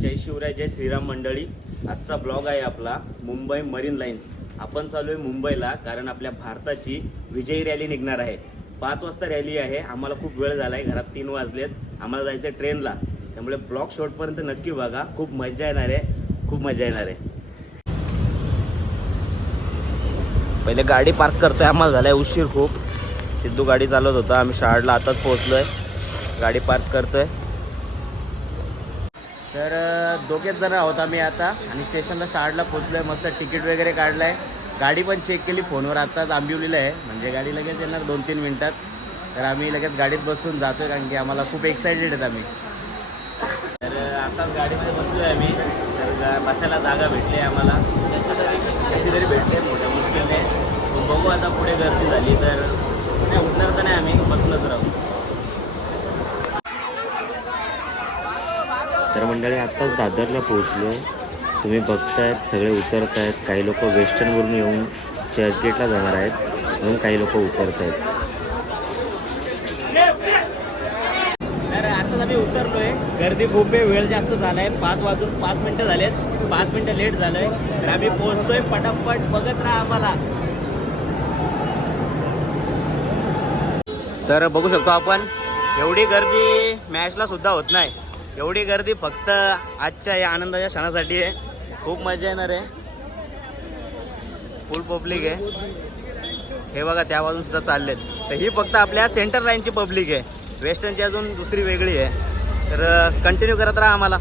जय शिवराय जय श्रीराम मंडळी. आजचा ब्लॉग आहे आपला मुंबई मरीन लाईन्स. आपण चालू आहे मुंबईला, कारण आपल्या भारताची विजयी रॅली निघणार आहे. 5 वाजता रॅली आहे. आम्हाला खूप वेळ झाला आहे, घरात 3 वाजलेत. आम्हाला जायचं आहे ट्रेनला, त्यामुळे ब्लॉग शेवटपर्यंत नक्की बघा. खूप मजा येणार आहे, खूप मजा येणार आहे. पहिले गाडी पार्क करतोय, आम्हाला झालाय उशीर खूप. सिद्धू गाडी चालवत होता, आम्ही शाळेला आताच पोहोचलोय. गाडी पार्क करतोय. तर दोघेच जण आहोत आम्ही आता, आणि स्टेशनला शाळेला पोहोचलोय. मस्त तिकीट वगैरे काढलाय, गाडी पण चेक केली फोनवर. आत्ताच आंबिवलीला आहे, म्हणजे गाडी लगेच येणार 2-3 मिनिटात. तर आम्ही लगेच गाडीत बसून जातोय, कारण की आम्हाला खूप एक्साइटेड आहेत आम्ही. तर आताच गाडीमध्ये बसलो आहे आम्ही. तर बसायला जागा भेटली आम्हाला, कशी तरी भेटते मोठ्या मुश्किलने. बघू आता पुढे गर्दी झाली तर नाही उतरणार तर नाही, आम्ही बसलोच राहू. तर मंडळी आत्ताच दादरला पोहोचलो. तुम्ही बघतायत सगळे उतरत आहेत. काही लोक वेस्टर्नवरून येऊन चर्चगेटला जाणार आहेत, म्हणून काही लोक उतरत आहेत. तर आताच आम्ही उतरलोय. गर्दी खूप आहे, वेळ जास्त झाला आहे. 5 वाजून 5 मिनटं झालेत. 5 मिनटं लेट झालं आहे. तर आम्ही पोहोचतोय. पटापट बघत राहा आम्हाला. तर बघू शकतो आपण, एवढी गर्दी मॅचला सुद्धा होत नाही. एवढी गर्दी फक्त आजच्या या आनंदाच्या क्षणासाठी आहे. खूप मजा येणार आहे. फुल पब्लिक आहे. हे बघा त्या बाजून सुद्धा चाललेत. तर ही फक्त आपल्या सेंटर लाईनची पब्लिक आहे. वेस्टर्नची अजून दुसरी वेगळी आहे. तर कंटिन्यू करत राहा आम्हाला.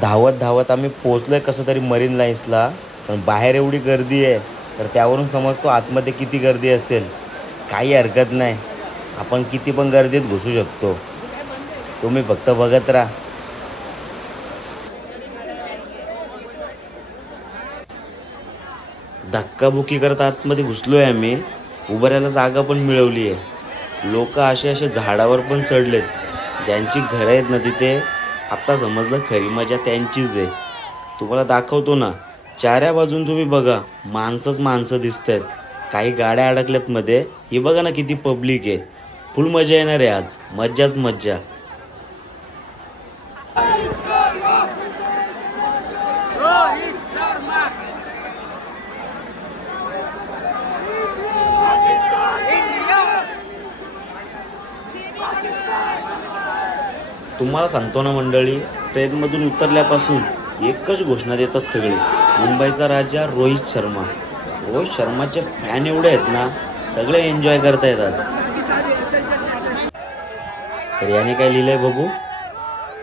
धावत धावत आम्ही पोहोचलोय कसं तरी मरीन लाईन्सला. पण बाहेर एवढी गर्दी आहे, तर त्यावरून समजतो आतमध्ये किती गर्दी असेल. काही हरकत नाही, आपण किती पण गर्दीत घुसू शकतो. तुम्ही फक्त बघत राहा. धक्काबुक्की करत आतमध्ये घुसलोय आम्ही. उभं राहायला जागा पण मिळवली आहे. लोक असे झाडावर पण चढलेत. ज्यांची घरं आहेत ना तिथे, आत्ता समजलं खरी मजा त्यांचीच आहे. तुम्हाला दाखवतो ना, चाऱ्या बाजून तुम्ही बघा, माणसंच माणसं दिसत आहेत. काही गाड्या अडकल्यात मध्ये. ही बघा ना किती पब्लिक आहे. फुल मजा येणार आहे आज, मज्जाच मज्जा. तुम्हाला सांगतो ना मंडळी, ट्रेनमधून उतरल्यापासून एकच घोषणा देतात सगळे, मुंबईचा राजा रोहित शर्मा. रोहित शर्माचे फॅन एवढे आहेत ना, सगळे एन्जॉय करतायत आज. तर याने काय लिहिलंय बघू,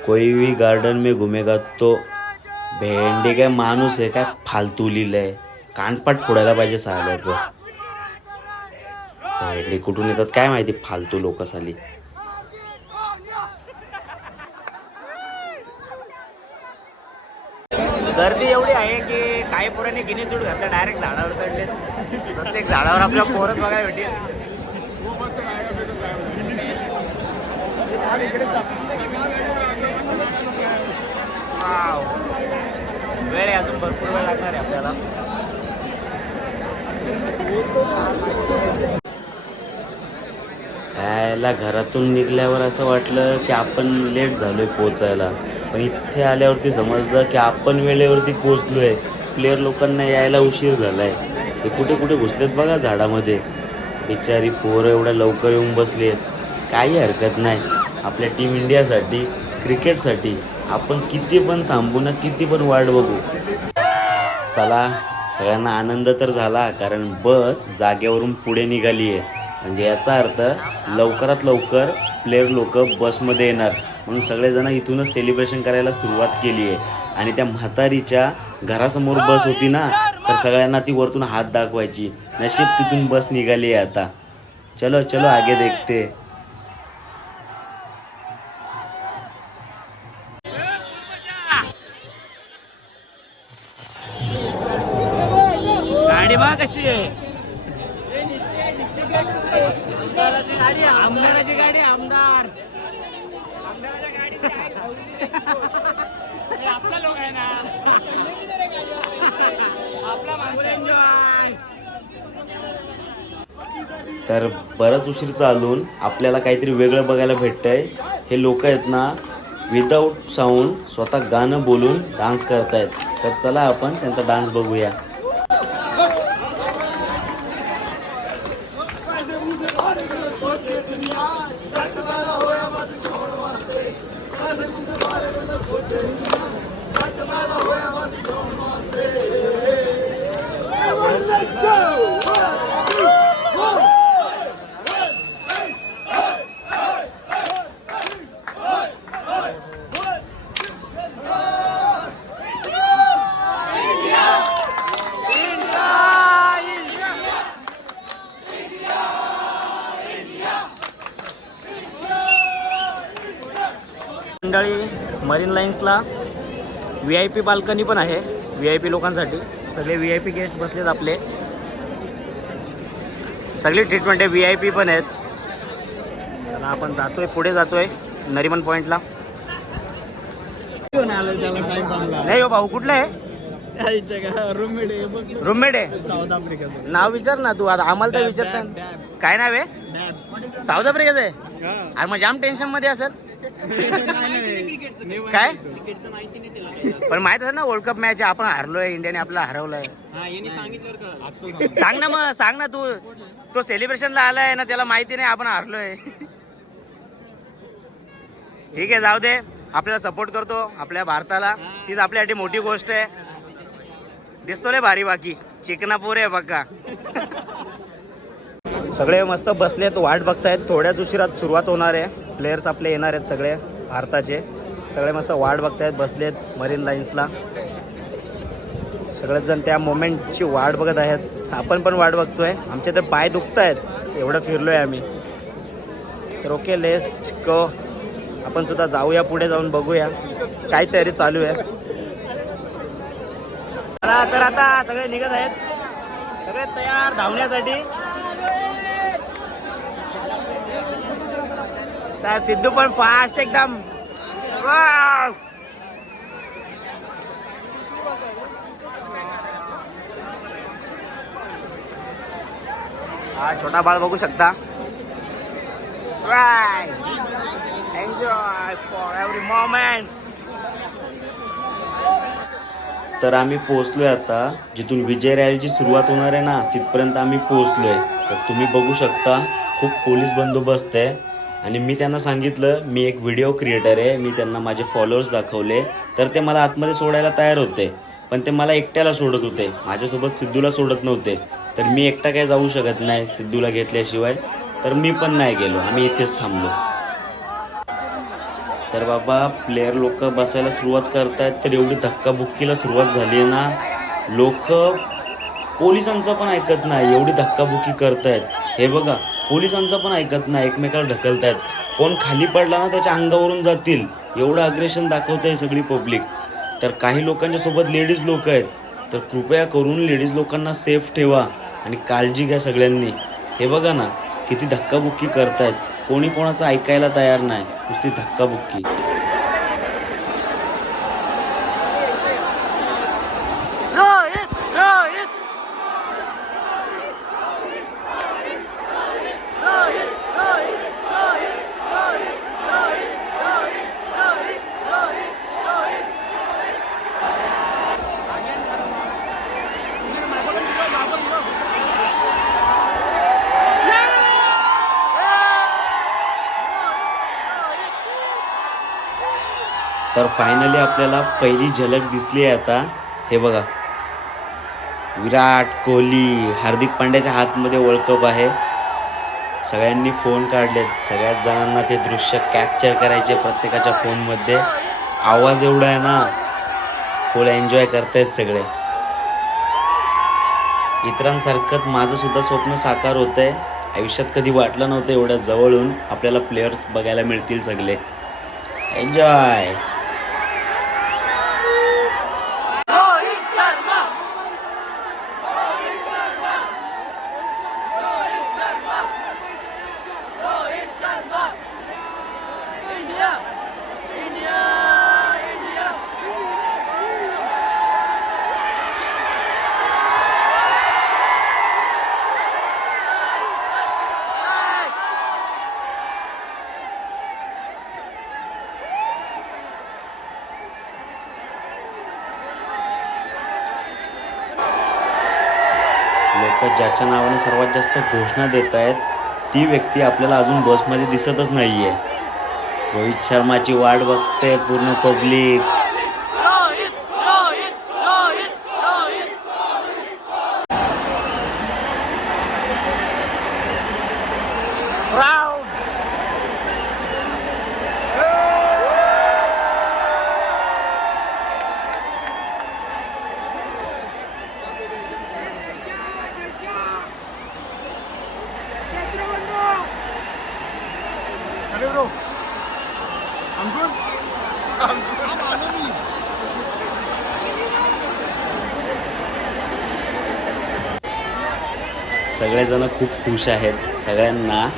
कोई भी गार्डन में घुमेगा तो भेंडी. काय माणूस आहे काय, फालतू लिहिलंय. कानपाट फोडायला पाहिजे साल्याचं. भेंडी कुठून येतात काय माहिती, फालतू लोक साली. गर्दी एवढी आहे की काही पोरांनी गिनी सूट घातलं, डायरेक्ट झाडावर चढले. प्रत्येक झाडावर आपल्या पोरच बघायला भेटेल. वेळ आहे, अजून भरपूर वेळ लागणार आहे आपल्याला. यायला घरातून निघल्यावर असं वाटलं की आपण लेट झालोय पोचायला, पण इथे आल्यावरती समजलं की आपण वेळेवरती पोचलोय. प्लेयर लोकांना यायला उशीर झालाय. हे कुठे कुठे घुसलेत बघा झाडामध्ये. बिचारी पोरं एवढ्या लवकर येऊन बसलेत. काही हरकत नाही, आपल्या टीम इंडियासाठी, क्रिकेटसाठी आपण किती पण थांबू ना, किती पण वाट बघू. चला, सगळ्यांना आनंद तर झाला, कारण बस जागेवरून पुढे निघाली आहे. म्हणजे याचा अर्थ लवकरात लवकर प्लेयर लोक बसमध्ये येणार, म्हणून सगळेजण इथूनच सेलिब्रेशन करायला सुरुवात केली आहे. आणि त्या म्हातारीच्या घरासमोर बस होती ना, तर सगळ्यांना ती वरतून हात दाखवायची. नशीब तिथून बस निघाली आहे आता. चलो चलो आगे देखते. गाडी बघा कशी आहे. आमदाराची गाडी, आमदाराची गाडी, आमदार. आपला लोक आहे ना, आपला तर बराच उशीर चालून आपल्याला काहीतरी वेगळं बघायला भेटतंय. हे लोक आहेत ना विदाऊट साऊंड स्वतः गाणं बोलून डान्स करतायत. तर चला आपण त्यांचा डान्स बघूया. मंडळी मरीन लाईन्सला VIP बाल्कनी पण आहे VIP लोकांसाठी. सगळे VIP गेस्ट बसलेत आपले. सगळी ट्रीटमेंट आहे VIP पण आहेत. आता आपण जातोय पुढे जातोय नरिमन पॉईंटला. नाही हो भाऊ कुठलं आहे? रूममेट आहे. South Africa. नाव विचार ना तू. आता आम्हाला तर विचारता. काय नाव आहे? साऊथ आफ्रिकाचं आहे. अरे मग जाम टेन्शन मध्ये असेल. काय पण माहित आहे ना वर्ल्ड कप मॅच आपण हारलोय. इंडियाने आपल्याला हरवलंय. सांग ना मग सांग ना तू. तो सेलिब्रेशनला आलाय ना त्याला माहिती नाही आपण हारलोय. ठीक आहे जाऊ दे. आपल्याला सपोर्ट करतो आपल्या भारताला. तीच आपल्यासाठी मोठी गोष्ट आहे. दिसतो रे भारी. बाकी चिकनापूर आहे बघा. सगळे मस्त बसलेत वाट बघतायत. थोड्याच उशिरात सुरुवात होणार आहे. प्लेयर्स आपले येणार आहेत सगळे भारताचे. सगळे मस्त वाट बघतायत बसलेत मरीन लाईन्सला. सगळेच जण त्या मोमेंटची वाट बघत आहेत. आपण पण वाट बघतोय. आमचे तर पाय दुखत आहेत एवढं फिरलोय आम्ही. तर ओके लेट्स गो. आपण सुद्धा जाऊया पुढे जाऊन बघूया काय तयारी चालू आहे. तर आता सगळे निघत आहेत. सगळे तयार धावण्यासाठी. तर सिद्धू पण फास्ट एकदम. हा छोटा बाळ बघू शकता. Enjoy for every moments. तर आम्ही पोहोचलोय आता जिथून विजय रॅलीची सुरुवात होणार आहे ना तिथपर्यंत आम्ही पोहोचलोय. तर तुम्ही बघू शकता खूप पोलीस बंदोबस्त आहे. आणि मी त्यांना सांगितलं मी एक व्हिडिओ क्रिएटर आहे. मी त्यांना माझे फॉलोअर्स दाखवले तर ते मला आतमध्ये सोडायला तयार होते. पण ते मला एकट्याला सोडत होते. माझ्यासोबत सिद्धूला सोडत नव्हते. तर मी एकटा काय जाऊ शकत नाही सिद्धूला घेतल्याशिवाय. तर मी पण नाही गेलो. आम्ही इथेच थांबलो. तर बाबा प्लेयर लोक बसायला सुरुवात करतायत. तर एवढी धक्काबुक्कीला सुरुवात झाली आहे ना. लोक पोलिसांचं पण ऐकत नाही एवढी धक्काबुक्की करतायत. हे बघा पोलिसांचं पण ऐकत नाही. एकमेकाला ढकलतायत. कोण खाली पडला ना त्याच्या अंगावरून जातील एवढं अग्रेशन दाखवत आहे सगळी पब्लिक. तर काही लोकांच्या सोबत लेडीज लोक आहेत. तर कृपया करून लेडीज लोकांना सेफ ठेवा आणि काळजी घ्या सगळ्यांनी. हे बघा ना किती धक्काबुक्की करतायत. कोणी कोणाचं ऐकायला तयार नाही. नुसती धक्काबुक्की. तर फायनली आपल्याला पहिली झलक दिसली आहे आता. हे बघा विराट कोहली हार्दिक पांड्याच्या हातमध्ये वर्ल्ड कप आहे. सगळ्यांनी फोन काढलेत. सगळ्याच जणांना ते दृश्य कॅप्चर करायचे प्रत्येकाच्या फोनमध्ये. आवाज एवढा आहे ना फुल एन्जॉय करतायत सगळे. इतरांसारखंच माझं सुद्धा स्वप्न साकार होतं आहे. आयुष्यात कधी वाटलं नव्हतं एवढ्या जवळून आपल्याला प्लेयर्स बघायला मिळतील सगळे. एन्जॉय. लोक ज्याच्या नावाने सर्वात जास्त घोषणा देत आहेत ती व्यक्ती आपल्याला अजून बसमध्ये दिसतच नाही आहे. रोहित शर्माची वाट बघते पूर्ण पब्लिक. सगळेजण खूप खुश आहेत.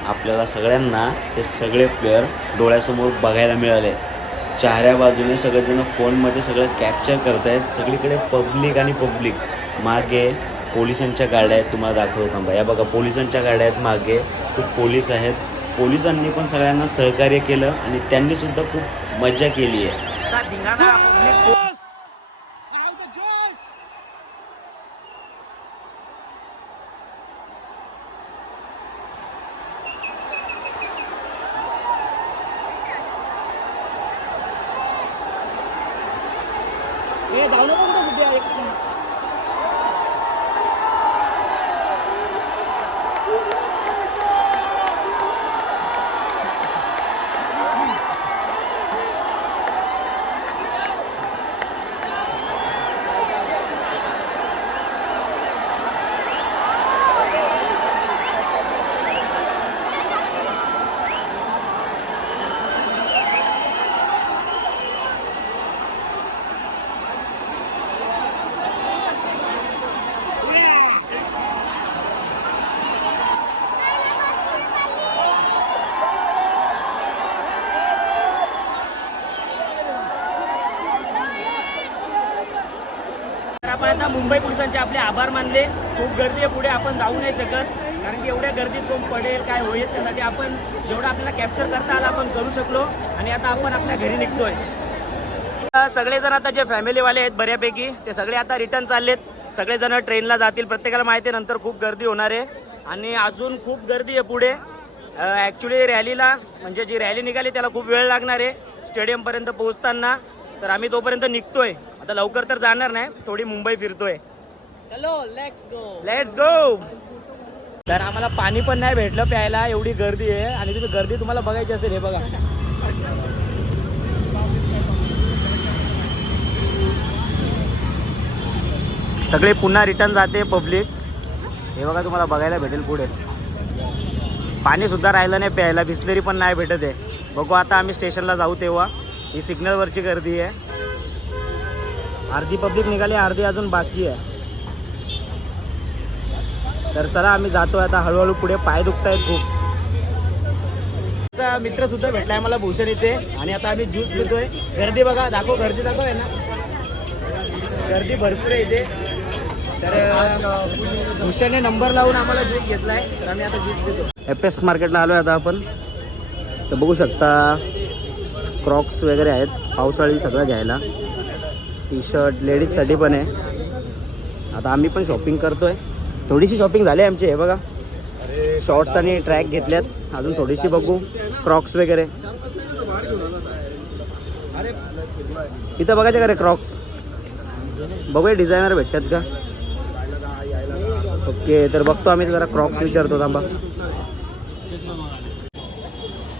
आपल्याला सगळ्यांना हे सगळे प्लेयर डोळ्यासमोर बघायला मिळाले. चाऱ्या बाजूने सगळेजण फोनमध्ये सगळं कॅप्चर करत आहेत. सगळीकडे पब्लिक आणि पब्लिक. मागे पोलिसांच्या गाड्या आहेत, तुम्हाला दाखवतो थांबा. या बघा पोलिसांच्या गाड्या आहेत मागे, खूप पोलीस आहेत. पोलिसांनी पण सगळ्यांना सहकार्य केलं आणि त्यांनीसुद्धा खूप मजा केली आहे. आपण आता मुंबई पोलिसांचे आपले आभार मानले. खूप गर्दी आहे, पुढे आपण जाऊ नाही शकत कारण की एवढ्या गर्दीत कोण पडेल काय होईल, त्यासाठी आपण जेवढं आपल्याला कॅप्चर करता आला आपण करू शकलो आणि आता आपण आपल्या घरी निघतोय. सगळेजण आता जे फॅमिलीवाले आहेत बऱ्यापैकी ते सगळे आता रिटर्न चाललेत. सगळेजण ट्रेनला जातील. प्रत्येकाला माहिती आहे नंतर खूप गर्दी होणार आहे आणि अजून खूप गर्दी आहे पुढे. ॲक्च्युली रॅलीला म्हणजे जी रॅली निघाली त्याला खूप वेळ लागणार आहे स्टेडियमपर्यंत पोहोचताना. तर आम्ही तोपर्यंत निघतोय. आता लवकर तर जाणार नाही, थोडी मुंबई फिरतोय. चलो लेट्स गो. तर आम्हाला पाणी पण नाही भेटलं प्यायला, एवढी गर्दी आहे. आणि तुम्ही गर्दी तुम्हाला बघायची असेल, हे बघा सगळे पुन्हा रिटर्न जाते पब्लिक. हे बघा तुम्हाला बघायला भेटेल पुढे. पाणी सुद्धा राहिलं नाही प्यायला, बिस्लेरी पण नाही भेटत आहे. बघू आता आम्ही स्टेशनला जाऊ तेव्हा. ही सिग्नलवरची गर्दी आहे. अर्धी पब्लिक निघाली, अर्धी अजून बाकी आहे. तर चला आम्ही जातो आता हळूहळू पुढे. पाय दुखत आहेत खूप. मित्र सुद्धा भेटलाय मला भूषण इथे आणि आता आम्ही ज्यूस पितोय. गर्दी बघा, दाखव गर्दी दाखव आहे ना, गर्दी भरपूर आहे इथे. तर भूषणने नंबर लावून आम्हाला ज्यूस घेतलाय, तर आम्ही आता ज्यूस पितो. एफएस मार्केटला आलोय आता आपण. तर बघू शकता क्रॉक्स वगैरे आहेत पावसाळी सगळं घ्यायला. टी शर्ट लेडीजसाठी पण आहे. आता आम्ही पण शॉपिंग करतोय. थोडीशी शॉपिंग झाली आमची. हे बघा शॉर्ट्स आणि ट्रॅक घेतल्यात. अजून थोडीशी बघू क्रॉक्स वगैरे. इथं बघायचे का रे क्रॉक्स? बघूया डिझायनर भेटतात का. ओके तर बघतो आम्ही. जरा क्रॉक्स विचारतो थांबा.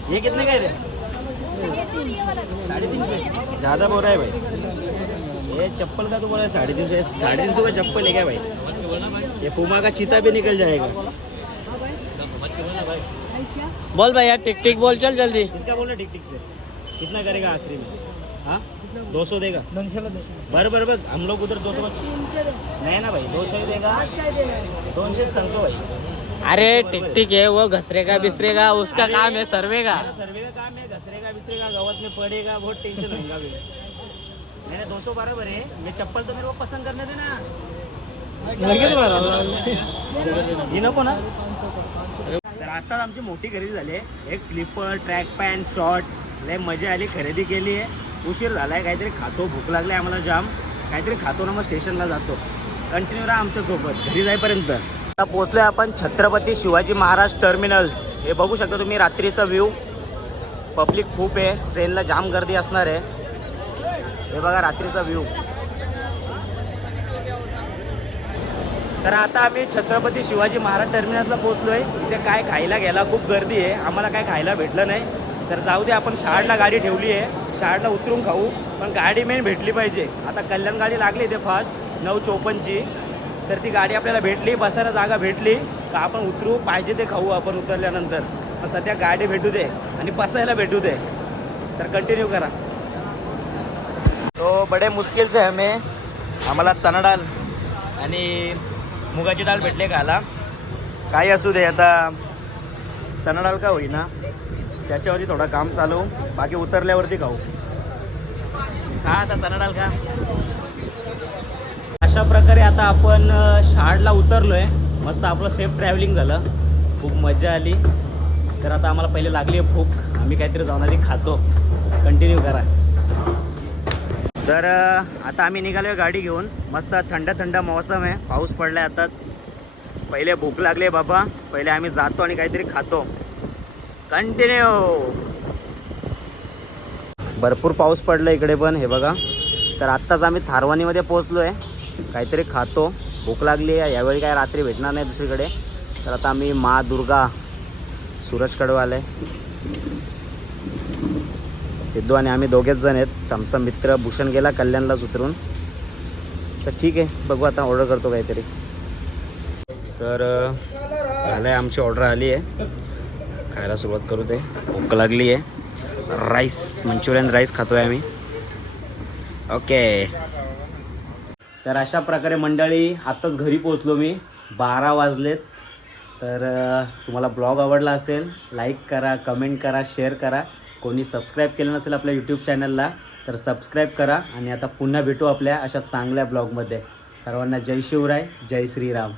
हे कितने काय रे? 350 ज़्यादा बोल रहा है भाई. ये चप्पल का तो बोला 350. 350 का चप्पल है क्या भाई? ये पुमा का चीता भी निकल जाएगा. बोल भाई यार, टिक टिक बोल, चल जल्दी. इसका बोल रहा टिक टिक से कितना करेगा आखिरी में? हाँ 200 देगा. बरं बघ हम लोग उधर 200 नहीं ना भाई, 200 ही देगा. 200 सांगतो भाई. अरे टिक टिक है वो, घसरेगा बिसरेगा, उसका काम है सर्वे का काम है. घसरेगा बिसरेगा, गवत में पड़ेगा, बहुत टेंशन होगा. मैंने 200 बराबर है. ये चप्पल तो मेरे को पसंद करने देना. ही नको ना. तर आताच आमची मोठी खरेदी झाली आहे. एक स्लीपर, ट्रॅक पॅन्ट, शॉर्ट. लय मजा आली, खरेदी केली आहे. उशीर झाला आहे, काहीतरी खातो, भूक लागली आम्हाला जाम. काहीतरी खातो ना मग स्टेशनला जातो. कंटिन्यू राहा आमच्यासोबत घरी जाईपर्यंत. आता पोहोचलोय आपण छत्रपती शिवाजी महाराज टर्मिनल्स. हे बघू शकता तुम्ही रात्रीचा व्ह्यू. पब्लिक खूप आहे, ट्रेनला जाम गर्दी असणार आहे. हे बघा रात्रीचा व्ह्यू. तर आता आम्ही छत्रपती शिवाजी महाराज टर्मिनसला पोहोचलोय. इथे काय खायला घ्यायला खूप गर्दी आहे, आम्हाला काय खायला भेटलं नाही. तर जाऊ दे, आपण शाळला गाडी ठेवली आहे, शाळला उतरून खाऊ. पण गाडी मेन भेटली पाहिजे. आता कल्याण गाडी लागली इथे फास्ट 9:54ची. तर ती गाडी आपल्याला भेटली, बसायला जागा भेटली का आपण उतरू, पाहिजे ते खाऊ आपण उतरल्यानंतर. पण सध्या गाडी भेटू दे आणि बसायला भेटू दे. तर कंटिन्यू करा. तो बडे मुश्किल से हमें आम्हाला चना डाळ आणि मुगाची डाळ भेटले खायला. काही असू दे, आता चना डाळ का होईना त्याच्यावरती थोडं काम चालू, बाकी उतरल्यावरती खाऊ. का आता चना डाळ का. अशा प्रकारे आता आपण शाळला उतरलोय. मस्त आपलं सेफ ट्रॅव्हलिंग झालं, खूप मजा आली. तर आता आम्हाला पहिले लागली आहे भूक, आम्ही काहीतरी जाऊन आधी खातो. कंटिन्यू करा. तर आता आम्ही निघालो आहे गाडी घेऊन. मस्त थंड थंड मौसम आहे, पाऊस पडला आहे आताच. पहिले भूक लागली आहे बाबा, पहिले आम्ही जातो आणि काहीतरी खातो. कंटिन्यू. भरपूर पाऊस पडला इकडे पण, हे बघा. तर आत्ताच आम्ही थारवानीमध्ये पोहोचलो आहे, काहीतरी खातो. भूक लागली आहे, यावेळी काय रात्री भेटणार नाही दुसरीकडे. तर आता आम्ही मा दुर्गा सूरजकडे आले. सिद्धू आणि आम्ही दोघेच जण आहेत. आमचा मित्र भूषण गेला कल्याणलाच उतरून. तर ठीक आहे, बघू आता ऑर्डर करतो काहीतरी. तर झालं आहे, आमची ऑर्डर आली आहे, खायला सुरुवात करू. ते भूक लागली आहे. राईस, मंचुरियन राईस खातो आहे आम्ही. ओके. तर अशा प्रकारे मंडळी आत्ताच घरी पोहोचलो मी. 12 वाजलेत. तर तुम्हाला ब्लॉग आवडला असेल, लाईक करा, कमेंट करा, शेअर करा. कोणी सबस्क्राईब केलं नसेल आपल्या यूट्यूब चॅनलला तर सबस्क्राईब करा. आणि आता पुन्हा भेटू आपल्या अशा चांगल्या ब्लॉगमध्ये. सर्वांना जय शिवराय, जय श्रीराम.